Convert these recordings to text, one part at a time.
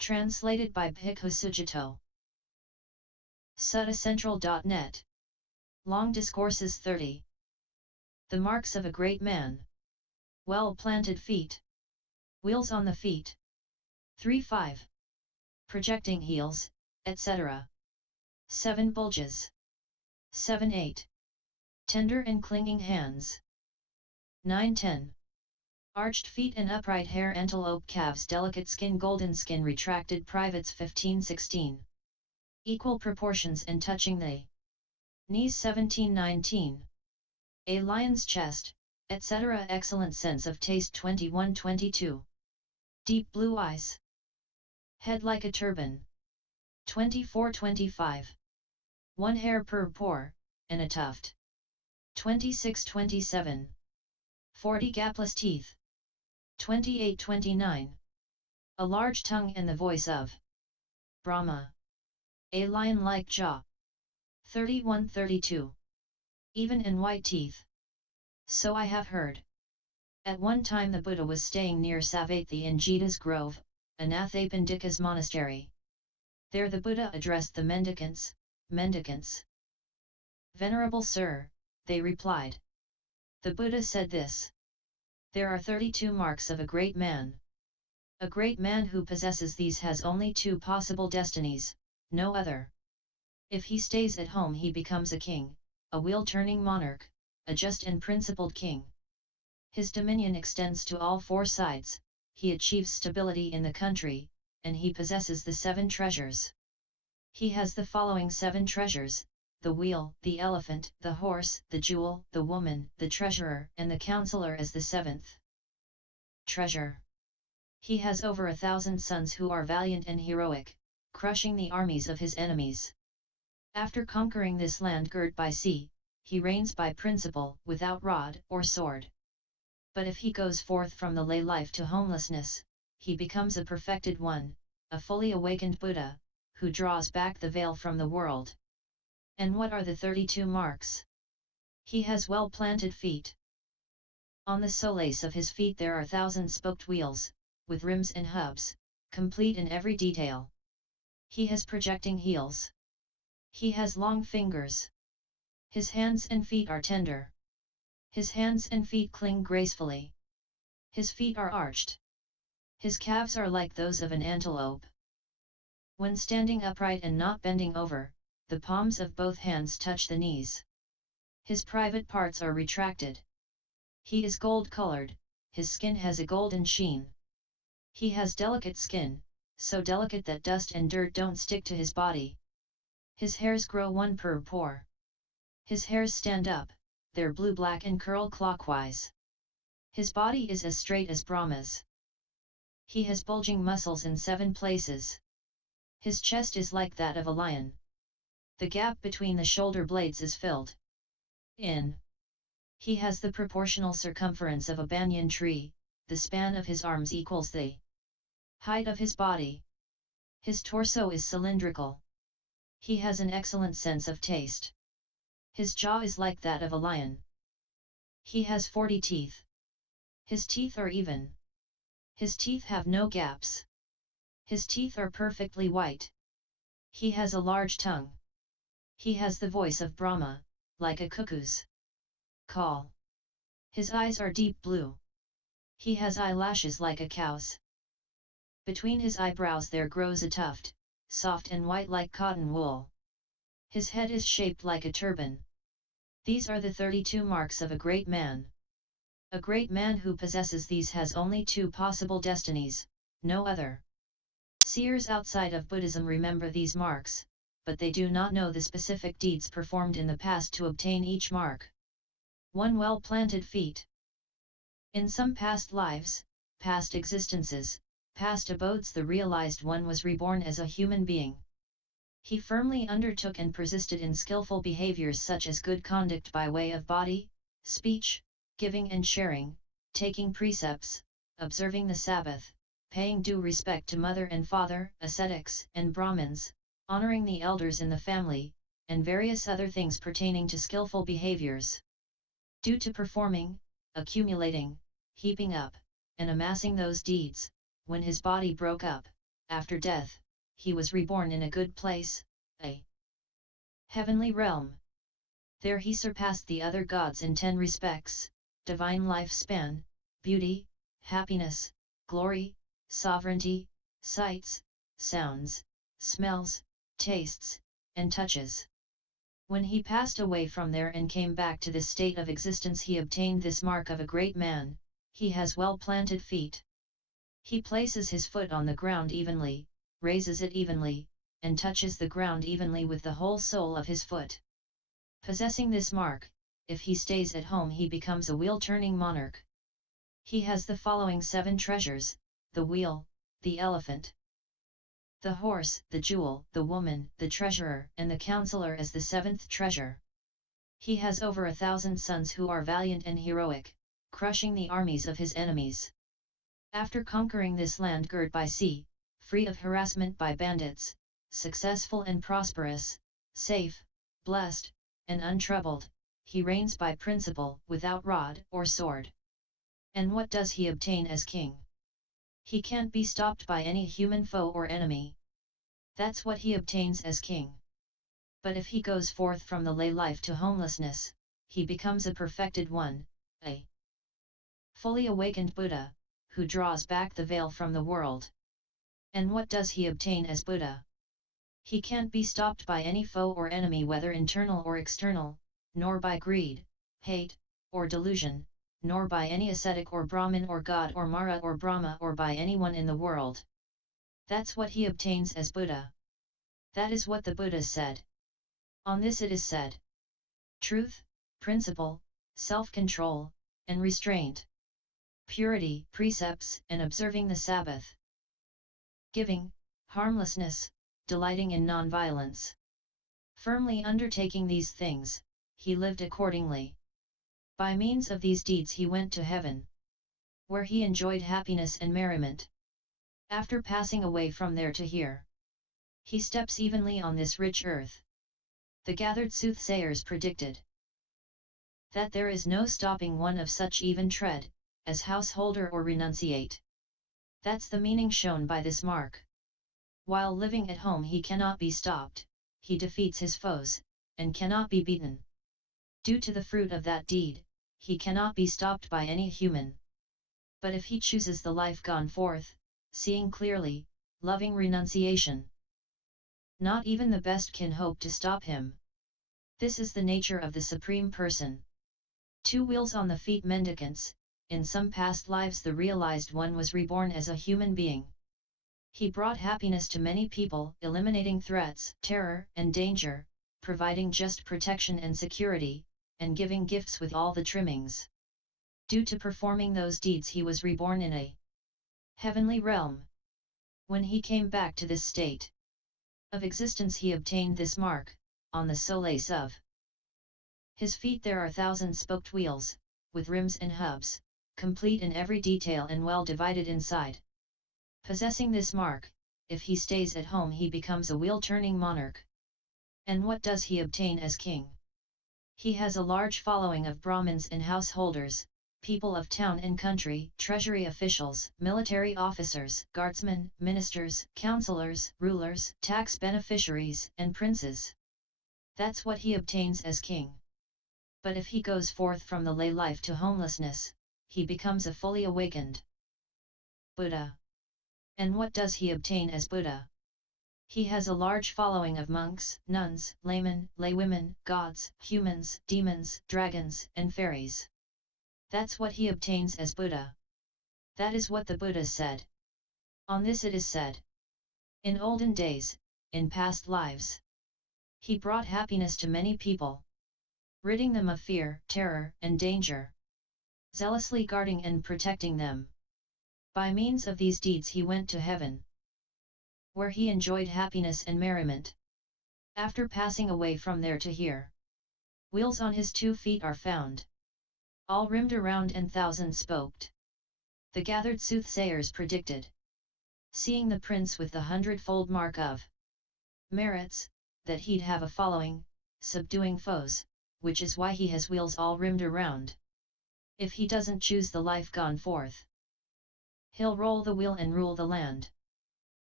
Translated by Bhikkhu Sujato. Suttacentral.net. Long Discourses 30. The marks of a great man. Well-planted feet. Wheels on the feet. 3-5. Projecting heels, etc. 7 bulges. 7-8. Tender and clinging hands. 9-10. Arched feet and upright hair, antelope calves, delicate skin, golden skin, retracted privates. 15-16. Equal proportions and touching the knees. 17-19. A lion's chest, etc. Excellent sense of taste. 21-22. Deep blue eyes. Head like a turban. 24-25. One hair per pore, and a tuft. 26-27. 40 gapless teeth. 28-29. A large tongue and the voice of Brahma. A lion-like jaw. 31-32. Even and white teeth. So I have heard. At one time the Buddha was staying near Savatthi in Jeta's grove, Anathapindika's monastery. There the Buddha addressed the mendicants. Venerable Sir, they replied. The Buddha said this. There are 32 marks of a great man. A great man who possesses these has only 2 possible destinies, no other. If he stays at home he becomes a king, a wheel-turning monarch, a just and principled king. His dominion extends to all 4 sides, he achieves stability in the country, and he possesses the 7 treasures. He has the following 7 treasures: the wheel, the elephant, the horse, the jewel, the woman, the treasurer, and the counselor as the 7th treasure. He has over 1,000 sons who are valiant and heroic, crushing the armies of his enemies. After conquering this land girt by sea, he reigns by principle, without rod or sword. But if he goes forth from the lay life to homelessness, he becomes a perfected one, a fully awakened Buddha, who draws back the veil from the world. And what are the 32 marks? He has well-planted feet. On the soles of his feet there are 1,000-spoked wheels, with rims and hubs, complete in every detail. He has projecting heels. He has long fingers. His hands and feet are tender. His hands and feet cling gracefully. His feet are arched. His calves are like those of an antelope. When standing upright and not bending over, the palms of both hands touch the knees. His private parts are retracted. He is gold-colored, his skin has a golden sheen. He has delicate skin, so delicate that dust and dirt don't stick to his body. His hairs grow 1 per pore. His hairs stand up, they're blue-black and curl clockwise. His body is as straight as Brahma's. He has bulging muscles in 7 places. His chest is like that of a lion. The gap between the shoulder blades is filled in. He has the proportional circumference of a banyan tree, the span of his arms equals the height of his body. His torso is cylindrical. He has an excellent sense of taste. His jaw is like that of a lion. He has 40 teeth. His teeth are even. His teeth have no gaps. His teeth are perfectly white. He has a large tongue. He has the voice of Brahma, like a cuckoo's call. His eyes are deep blue. He has eyelashes like a cow's. Between his eyebrows there grows a tuft, soft and white like cotton wool. His head is shaped like a turban. These are the 32 marks of a great man. A great man who possesses these has only 2 possible destinies, no other. Seers outside of Buddhism remember these marks, but they do not know the specific deeds performed in the past to obtain each mark. 1. Well-planted feet. In some past lives, past existences, past abodes, the realized one was reborn as a human being. He firmly undertook and persisted in skillful behaviors such as good conduct by way of body, speech, giving and sharing, taking precepts, observing the Sabbath, paying due respect to mother and father, ascetics and Brahmins, honoring the elders in the family, and various other things pertaining to skillful behaviors. Due to performing, accumulating, heaping up, and amassing those deeds, when his body broke up, after death, he was reborn in a good place, a heavenly realm. There he surpassed the other gods in 10 respects: divine lifespan, beauty, happiness, glory, sovereignty, sights, sounds, smells, tastes, and touches. When he passed away from there and came back to this state of existence, he obtained this mark of a great man: he has well-planted feet. He places his foot on the ground evenly, raises it evenly, and touches the ground evenly with the whole sole of his foot. Possessing this mark, if he stays at home he becomes a wheel-turning monarch. He has the following 7 treasures: the wheel, the elephant, the horse, the jewel, the woman, the treasurer, and the counselor as the 7th treasure. He has over 1,000 sons who are valiant and heroic, crushing the armies of his enemies. After conquering this land girt by sea, free of harassment by bandits, successful and prosperous, safe, blessed, and untroubled, he reigns by principle, without rod or sword. And what does he obtain as king? He can't be stopped by any human foe or enemy. That's what he obtains as king. But if he goes forth from the lay life to homelessness, he becomes a perfected one, a fully awakened Buddha, who draws back the veil from the world. And what does he obtain as Buddha? He can't be stopped by any foe or enemy, whether internal or external, nor by greed, hate, or delusion, nor by any ascetic or Brahmin or God or Mara or Brahma, or by anyone in the world. That's what he obtains as Buddha. That is what the Buddha said. On this it is said: truth, principle, self-control, and restraint, purity, precepts, and observing the Sabbath, giving, harmlessness, delighting in non-violence. Firmly undertaking these things, he lived accordingly. By means of these deeds he went to heaven, where he enjoyed happiness and merriment. After passing away from there to here, he steps evenly on this rich earth. The gathered soothsayers predicted that there is no stopping one of such even tread, as householder or renunciate. That's the meaning shown by this mark. While living at home he cannot be stopped, he defeats his foes, and cannot be beaten. Due to the fruit of that deed, he cannot be stopped by any human. But if he chooses the life gone forth, seeing clearly, loving renunciation, not even the best can hope to stop him. This is the nature of the Supreme Person. 2 wheels on the feet mendicants. In some past lives the realized one was reborn as a human being. He brought happiness to many people, eliminating threats, terror, and danger, providing just protection and security, and giving gifts with all the trimmings. Due to performing those deeds he was reborn in a heavenly realm. When he came back to this state of existence he obtained this mark: on the soles of his feet there are 1,000 spoked wheels, with rims and hubs, complete in every detail and well divided inside. Possessing this mark, if he stays at home he becomes a wheel-turning monarch. And what does he obtain as king? He has a large following of Brahmins and householders, people of town and country, treasury officials, military officers, guardsmen, ministers, counselors, rulers, tax beneficiaries, and princes. That's what he obtains as king. But if he goes forth from the lay life to homelessness, he becomes a fully awakened Buddha. And what does he obtain as Buddha? He has a large following of monks, nuns, laymen, laywomen, gods, humans, demons, dragons, and fairies. That's what he obtains as Buddha. That is what the Buddha said. On this it is said: in olden days, in past lives, he brought happiness to many people, ridding them of fear, terror, and danger, zealously guarding and protecting them. By means of these deeds he went to heaven, where he enjoyed happiness and merriment. After passing away from there to here, wheels on his 2 feet are found, all rimmed around and 1,000 spoked. The gathered soothsayers predicted, seeing the prince with the 100-fold mark of merits, that he'd have a following, subduing foes, which is why he has wheels all rimmed around. If he doesn't choose the life gone forth, he'll roll the wheel and rule the land.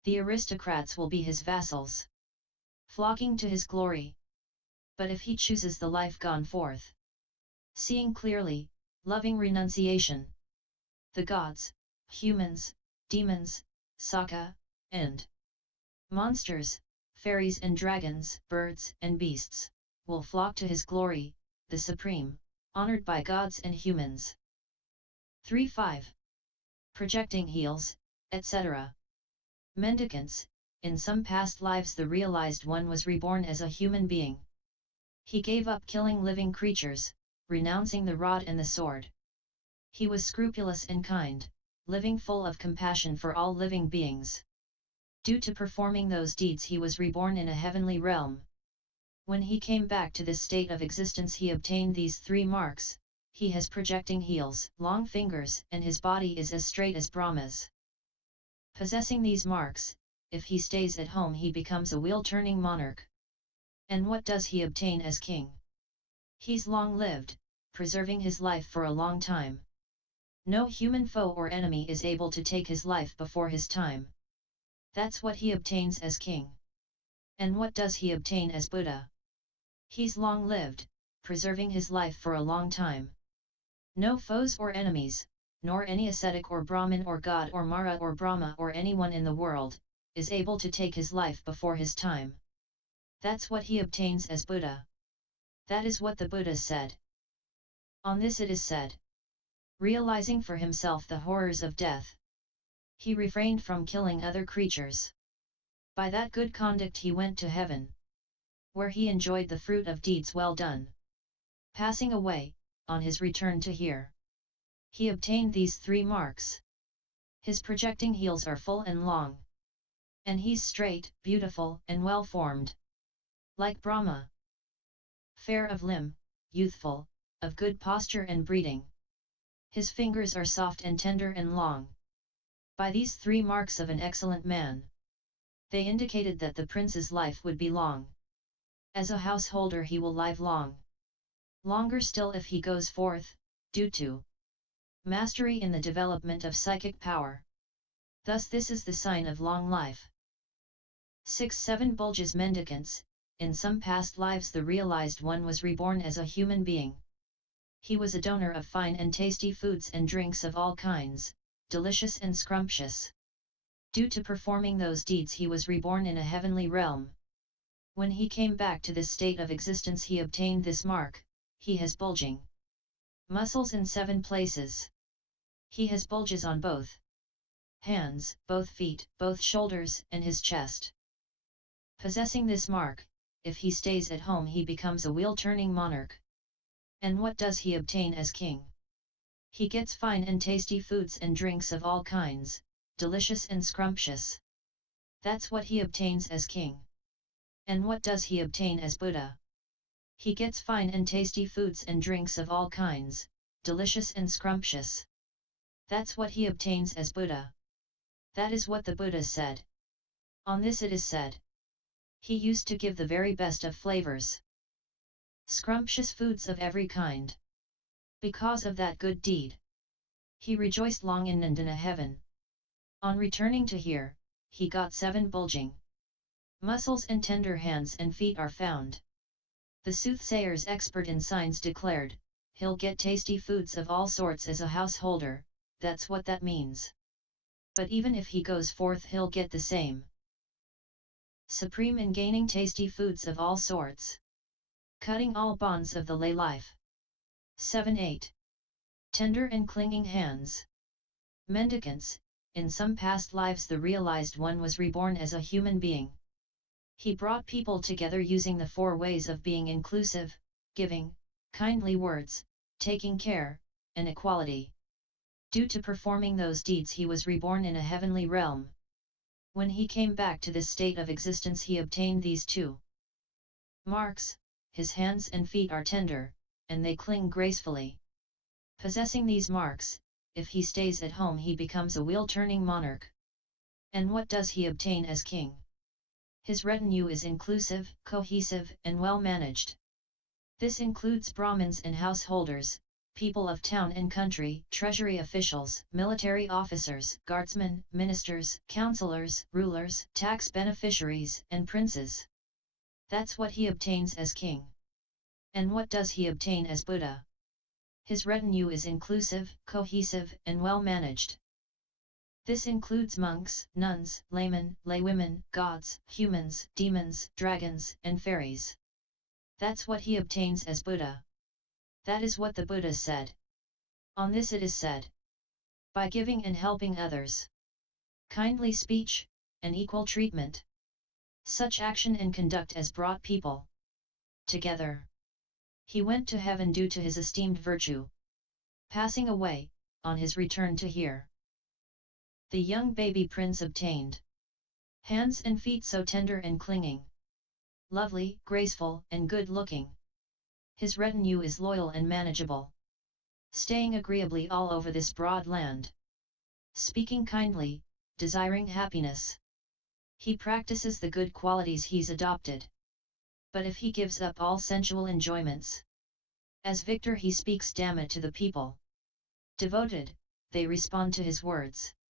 The aristocrats will be his vassals, flocking to his glory. But if he chooses the life gone forth, seeing clearly, loving renunciation, the gods, humans, demons, Saka, and monsters, fairies and dragons, birds and beasts, will flock to his glory, the supreme, honored by gods and humans. 3.5. Projecting heels, etc. Mendicants, in some past lives the realized one was reborn as a human being. He gave up killing living creatures, renouncing the rod and the sword. He was scrupulous and kind, living full of compassion for all living beings. Due to performing those deeds he was reborn in a heavenly realm. When he came back to this state of existence he obtained these 3 marks. He has projecting heels, long fingers, and his body is as straight as Brahma's. Possessing these marks, if he stays at home he becomes a wheel-turning monarch. And what does he obtain as king? He's long-lived, preserving his life for a long time. No human foe or enemy is able to take his life before his time. That's what he obtains as king. And what does he obtain as Buddha? He's long-lived, preserving his life for a long time. No foes or enemies, nor any ascetic or brahmin or god or Mara or Brahma or anyone in the world, is able to take his life before his time. That's what he obtains as Buddha. That is what the Buddha said. On this it is said, realizing for himself the horrors of death, he refrained from killing other creatures. By that good conduct he went to heaven, where he enjoyed the fruit of deeds well done. Passing away, on his return to here, he obtained these 3 marks. His projecting heels are full and long. And he's straight, beautiful, and well-formed. Like Brahma. Fair of limb, youthful, of good posture and breeding. His fingers are soft and tender and long. By these 3 marks of an excellent man, they indicated that the prince's life would be long. As a householder he will live long. Longer still if he goes forth, due to mastery in the development of psychic power. Thus this is the sign of long life. 6.7 Bulges mendicants, in some past lives the realized one was reborn as a human being. He was a donor of fine and tasty foods and drinks of all kinds, delicious and scrumptious. Due to performing those deeds he was reborn in a heavenly realm. When he came back to this state of existence he obtained this mark. He has bulging muscles in 7 places. He has bulges on both hands, both feet, both shoulders, and his chest. Possessing this mark, if he stays at home he becomes a wheel-turning monarch. And what does he obtain as king? He gets fine and tasty foods and drinks of all kinds, delicious and scrumptious. That's what he obtains as king. And what does he obtain as Buddha? He gets fine and tasty foods and drinks of all kinds, delicious and scrumptious. That's what he obtains as Buddha. That is what the Buddha said. On this it is said, he used to give the very best of flavors, scrumptious foods of every kind. Because of that good deed, he rejoiced long in Nandana heaven. On returning to here, he got 7 bulging muscles and tender hands and feet are found. The soothsayers expert in signs declared, he'll get tasty foods of all sorts as a householder, that's what that means. But even if he goes forth he'll get the same. Supreme in gaining tasty foods of all sorts. Cutting all bonds of the lay life. 7.8. Tender and clinging hands. Mendicants, in some past lives the realized one was reborn as a human being. He brought people together using the 4 ways of being inclusive, giving, kindly words, taking care, and equality. Due to performing those deeds he was reborn in a heavenly realm. When he came back to this state of existence he obtained these 2 marks. His hands and feet are tender, and they cling gracefully. Possessing these marks, if he stays at home he becomes a wheel-turning monarch. And what does he obtain as king? His retinue is inclusive, cohesive, and well-managed. This includes Brahmins and householders, people of town and country, treasury officials, military officers, guardsmen, ministers, counselors, rulers, tax beneficiaries, and princes. That's what he obtains as king. And what does he obtain as Buddha? His retinue is inclusive, cohesive, and well managed. This includes monks, nuns, laymen, laywomen, gods, humans, demons, dragons, and fairies. That's what he obtains as Buddha. That is what the Buddha said. On this it is said, by giving and helping others, kindly speech, and equal treatment, such action and conduct as brought people together, he went to heaven due to his esteemed virtue, passing away, on his return to here. The young baby prince obtained hands and feet so tender and clinging, lovely, graceful, and good-looking. His retinue is loyal and manageable, staying agreeably all over this broad land, speaking kindly, desiring happiness. He practices the good qualities he's adopted. But if he gives up all sensual enjoyments, as victor he speaks Dhamma to the people. Devoted, they respond to his words.